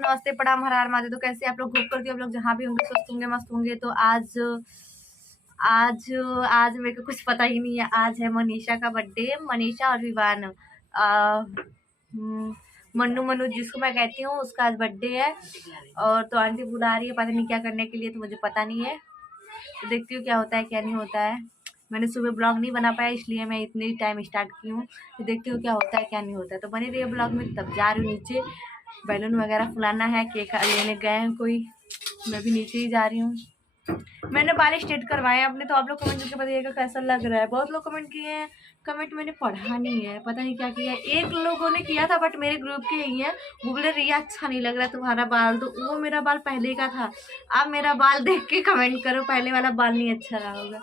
नमस्ते प्रणाम हर हर महादेव। तो कैसे आप लोग? होप करती हूँ आप लोग जहाँ भी होंगे स्वस्थ होंगे, मस्त होंगे। तो आज आज आज मेरे को कुछ पता ही नहीं है। आज है मनीषा का बर्थडे। मनीषा और विवान मन्नू मनु जिसको मैं कहती हूँ, उसका आज बर्थडे है। और तो आंटी बुला रही है, पता नहीं क्या करने के लिए, तो मुझे पता नहीं है। तो देखती हूँ क्या होता है क्या नहीं होता है। मैंने सुबह ब्लॉग नहीं बना पाया, इसलिए मैं इतने टाइम स्टार्ट की हूँ। तो देखती हूँ क्या होता है क्या नहीं होता है। तो बने रहिए ब्लॉग में। तब जा रही हूँ नीचे, बैलून वगैरह फुलाना है, केक लेने गए हैं कोई, मैं भी नीचे ही जा रही हूँ। मैंने बाल स्ट्रेट करवाए अपने, तो आप लोग कमेंट करके बताइएगा कैसा लग रहा है। बहुत लोग कमेंट किए हैं, कमेंट मैंने पढ़ा नहीं है, पता नहीं क्या किया है। एक लोगों ने किया था बट मेरे ग्रुप के ही है, वो बोले रिया अच्छा नहीं लग रहा तुम्हारा बाल। तो वो मेरा बाल पहले का था, अब मेरा बाल देख के कमेंट करो, पहले वाला बाल नहीं अच्छा रहा होगा।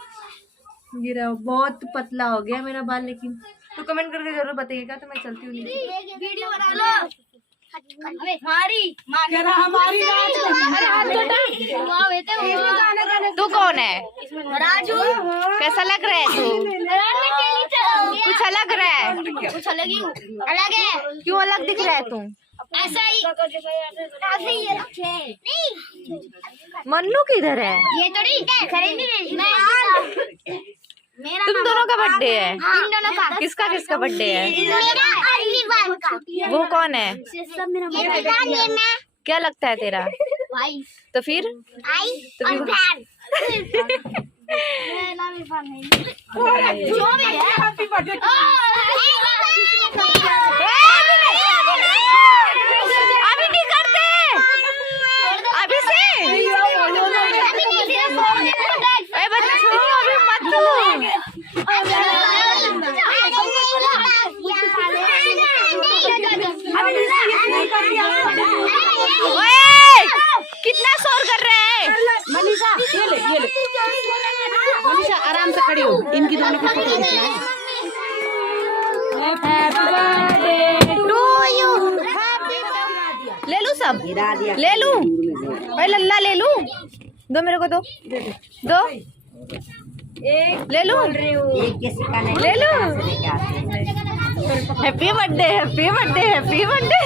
गिरा बहुत पतला हो गया मेरा बाल, लेकिन तो कमेंट करके जरूर बताइएगा। तो मैं चलती हूँ वीडियो बना लो। तू कौन है? राजू। कैसा लग रहा है तू? कुछ अलग रहा है। कुछ अलग ही अलग है। क्यों अलग दिख रहा है तू? ऐसा ही नहीं। मन्नू किधर है? ये थोड़ी खरीदी मेरा तुम दोनों का बर्थडे है? इन दोनों का। किसका किसका बर्थडे है? मेरा और विवान का। वो कौन है? सब मेरा क्या लगता है तेरा? भाई तो फिर आई तो और फिर बहन। मेरा विवान है जो भी है। Happy birthday. अभी नहीं करते, अभी से अरे बच्चों अभी मत लो। ओए, कितना शोर कर रहे हैं? मनीषा ये ले मनीषा आराम से खड़ी हो, इनकी दोनों की फोटो खींचना है। Happy birthday to you. ले लूं सब, ले लूं भाई, लल्ला ले लूं। दो मेरे को, दो ले लूं, ले लूं। Happy birthday, happy birthday, happy birthday,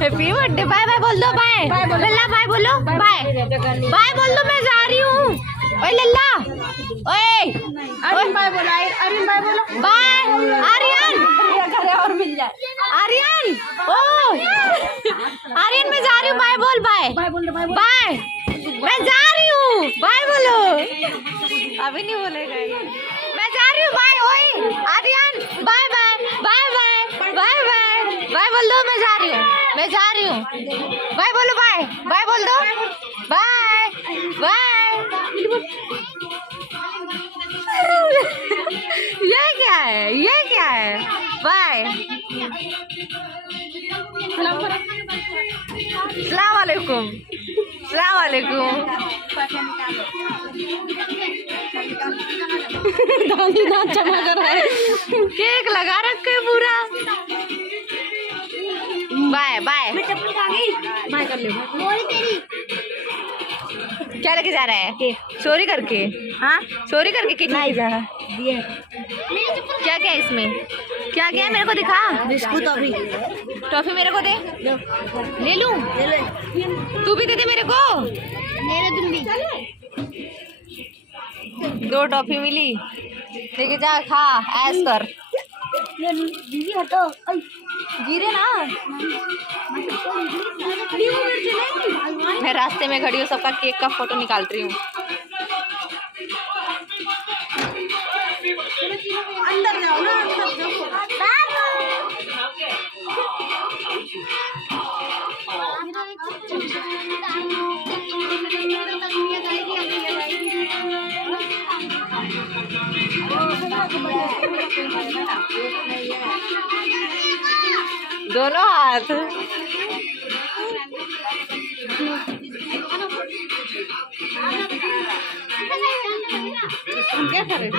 happy birthday. Bye bye बोल दो, बाय लल्ला, बाय बोलो, बाय बोल दो, मैं जा रही हूँ। ओए लल्ला, ओए अरिन बाय बोलो, अरिन बाय बोलो। बाय आर्यन, और मिल जाए आर्यन, ओ आर्यन मैं जा रही हूँ, बाय बोल, बाय बाय, मैं जा रही हूँ, बाय बोलो। अभी नहीं बोलेगा ये, मैं जा रही हूँ, बाय। ओए Aryan, bye bye bye bye bye bye bye बोल दो, मैं जा रही हूँ, मैं जा रही हूँ, बाय बोलो, बाय बाय बोल दो, बाय बाय। ये क्या है, ये क्या है? बाय। सलाम वालेकुम, सलाम वालेकुम। दांत चमक रहा है, केक लगा रखे पूरा। बाय बाय बाय कर ले। क्या लेके जा रहा है? चोरी करके? हाँ चोरी करके केक लेके जा रहा है। क्या क्या है इसमें, क्या क्या है मेरे को दिखा। बिस्कुट अभी टॉफी मेरे को दे, ले लूं? तू भी दे दे मेरे को। मेरे तुम भी 2 टॉफी मिली, लेके जा, खा, ऐश कर। दीदी हटो। गिरे ना। मैं रास्ते में खड़ी हूँ, सबका केक का फोटो निकाल रही हूँ। अंदर जाओ ना, अंदर जाओ। दोनों हाथ। हम क्या कर रहे थे?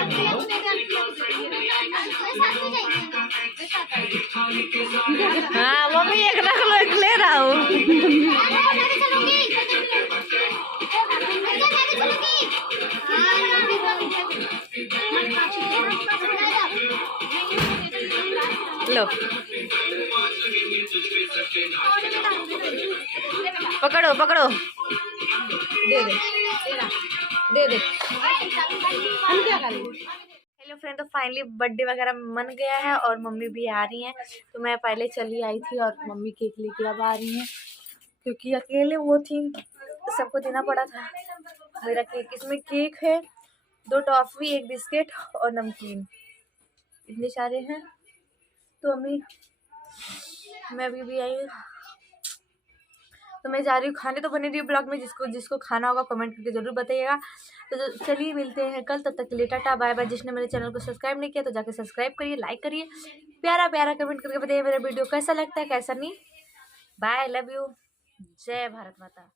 हाँ मम्मी एक रख लो, एक ले रहा हूँ। लो पकड़ो पकड़ो। दे दे तेरा, दे दे। हम क्या करें? हेलो फ्रेंड, तो फाइनली बर्थडे वगैरह मन गया है और मम्मी भी आ रही हैं। तो मैं पहले चली आई थी और मम्मी केक लेके अब आ रही हैं, क्योंकि अकेले वो थी, सबको देना पड़ा था मेरा केक। इसमें केक है, 2 टॉफ़ी, 1 बिस्किट और नमकीन, इतने सारे हैं। तो अम्मी मैं अभी भी आई, तो मैं जा रही हूँ खाने। तो बने रही ब्लॉग में, जिसको जिसको खाना होगा कमेंट करके ज़रूर बताइएगा। तो चलिए मिलते हैं कल, तब तक के लिए टाटा बाय बाय। जिसने मेरे चैनल को सब्सक्राइब नहीं किया तो जाके सब्सक्राइब करिए, लाइक करिए, प्यारा प्यारा कमेंट करके बताइए मेरा वीडियो कैसा लगता है कैसा नहीं। बाय, लव यू, जय भारत माता।